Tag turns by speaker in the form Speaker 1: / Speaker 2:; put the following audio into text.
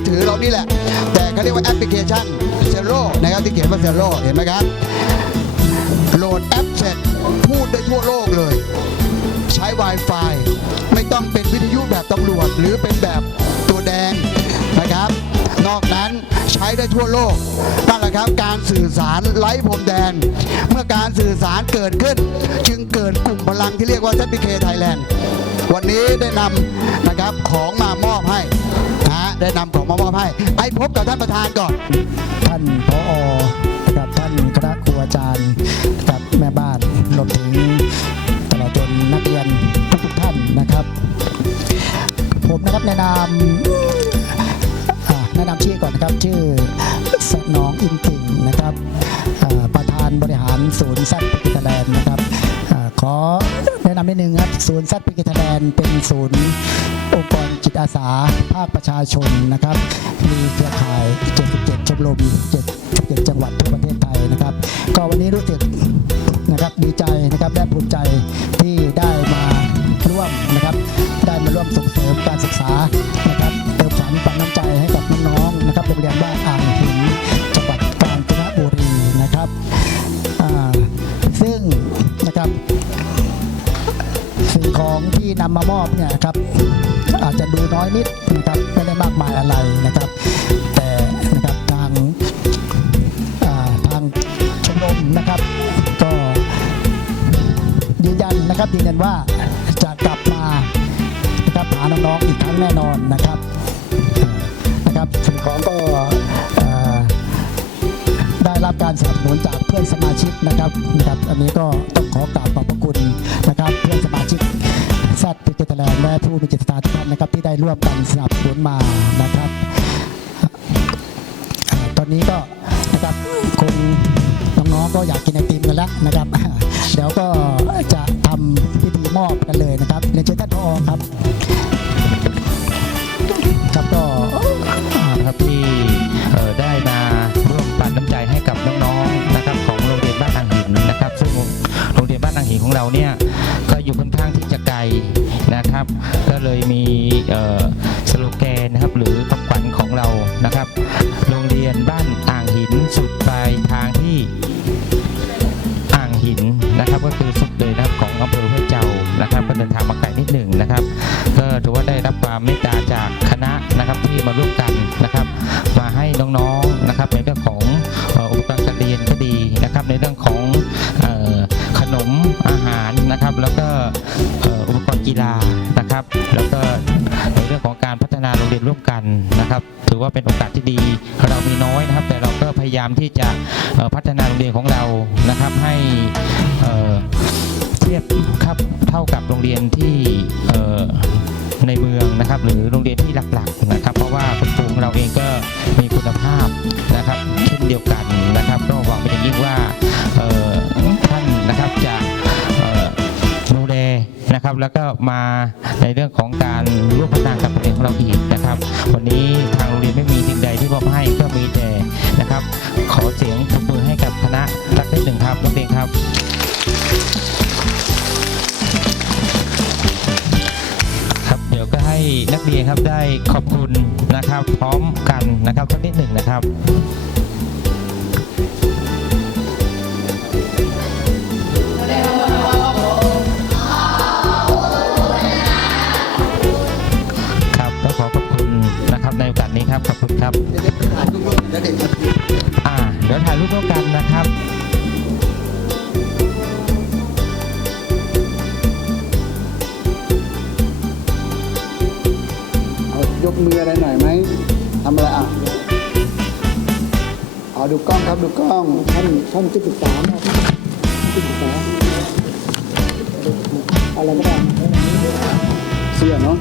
Speaker 1: อถือเรานี่แหละ แต่เขาเรียกว่าแอปพลิเคชันเซโร่นะครับที่เขียนว่าเซโร่เห็นไหมครับ โหลดแอปเสร็จพูดได้ทั่วโลกเลย ใช้ Wi-Fi ไม่ต้องเป็นวิทยุแบบตำรวจ หรือเป็นแบบตัวแดงนะครับ นอกนั้นใช้ได้ทั่วโลกนั่นแหละครับการสื่อสารไร้พรมแดน เมื่อการสื่อสารเกิดขึ้น จึงเกิดกลุ่มพลังที่เรียกว่า z p k Thailand วันนี้ได้นำนะครับของมามอบให้ ได้นำของมามอบให้ ไปพบกับท่านประธานก่อน
Speaker 2: ท่านผอนะครับท่านคณะครูอาจารย์กับแม่บ้านรวมถึงตลอดจนนักเรียนทุกท่านนะครับ ผมนะครับในนามอ่าแนะนำชื่อก่อนนะครับชื่อสนองอินกิ่งนะครับประธานบริหารศูนย์ซัดพิกิตแลนด์นะครับอขอ นิดนึงครับ ศูนย์ซัดพิกิตแลนด์เป็นศูนย์องค์กรจิตอาสา ภาคประชาชนนะครับ มีเครือข่าย 77 ชมรม 77 จังหวัดทั่วประเทศไทยนะครับ ก็วันนี้รู้สึกนะครับดีใจนะครับและภูมิใจที่ได้มาร่วมนะครับ ได้มาร่วมส่งเสริมการศึกษานะครับเติมฝันปันน้ำใจให้กับน้องๆนะครับโรงเรียนบ้านอ่างหินจังหวัดกาญจนบุรีนะครับซึ่งนะครับ สิ่งของที่นำมามอบเนี่ยครับอาจจะดูน้อยนิดนะครับไม่ได้มากมายอะไรนะครับ แต่นะครับทางาทางชมรมนะครับ ก็ยืนยันนะครับยืนยันว่าจะกลับมานะครับหาน้องๆอีกครั้งแน่นอนนะครับนะครับสิ่งของก็ได้รับการสนับสนุนจากเพื่อนสมาชิกนะครับนะครับ อันนี้ก็ต้องขอกราบขอบพระคุณนะครับ ดพิเกตแลนด์และผู้มีจิตศรัทธาทุกท่านนะครับที่ได้ร่วมกันสนับสนุนมานะครับ ตอนนี้ก็นะครับคงน้องๆก็อยากกินไอติมกันแล้วนะครับ เดี๋ยวก็จะทำพิธีมอบกันเลยนะครับเรียนเชิญท่านผอครับครับก็
Speaker 3: นะครับที่เอ่อได้มาร่วมปันน้ำใจให้กับน้องๆนะครับ ของโรงเรียนบ้านนางหินนะครับ ซึ่งโรงเรียนบ้านนางหินของเราเนี่ย เลยมีเอ่อสโลแกนนะครับหรือคำขวัญของเรานะครับ โรงเรียนบ้านอ่างหินสุดปลายทางที่อ่างหินนะครับก็คือสุดเลยนะครับของอำเภอห้วยเจ้านะครับก็เดินทางมาไกลนิดหนึ่งนะครับ ก็ถือว่าได้รับความเมตตาจากคณะนะครับที่มาร่วมกันนะครับ มาให้น้องๆนะครับในเรื่องของอุปกรณ์การเรียนก็ดีนะครับ ในเรื่องของขนมอาหารนะครับ แล้วก็อุปกรณ์กีฬา นะครับ แล้วก็ในเรื่องของการพัฒนาโรงเรียนร่วมกันนะครับถือว่าเป็นโอกาสที่ดีเรามีน้อยนะครับ แต่เราก็พยายามที่จะพัฒนาโรงเรียนของเรานะครับให้เทียบครับเท่ากับโรงเรียนที่ในเมืองนะครับหรือโรงเรียนที่หลักๆนะครับ เพราะว่าคุณครูของเราเองก็มีคุณภาพนะครับ เช่นเดียวกันนะครับ ก็หวังเป็นอย่างยิ่งว่า นะครับ แล้วก็มาในเรื่องของการร่วมพัฒนากับโรเรียนของเราอีกนะครับ วันนี้ทางโรงเรียนไม่มีสิ่งใดที่มอบให้ก็มีแต่นะครับ ขอเสียงปรบมือให้กับคณะสักนิดหนึ่งครับนักเรียนครับครับเดี๋ยวก็ให้นักเรียนครับได้ขอบคุณนะครับ พร้อมกันนะครับสักนิดหนึ่งนะครับ นะครับในโอกาสนี้ครับขอบคุณครับ
Speaker 1: เดี๋ยวถ่ายรูปๆเดี๋ยวเด็ก
Speaker 3: อ่าเดี๋ยวถ่ายรูปร่วมกันนะครับ
Speaker 1: เอายกมืออะไรหน่อยไหมทำอะไรอะเอาดูกล้องครับดูกล้องท่านท่านที่ปรึกษามาที่ปรึกษาอะไรก็ได้เสื้อเนาะ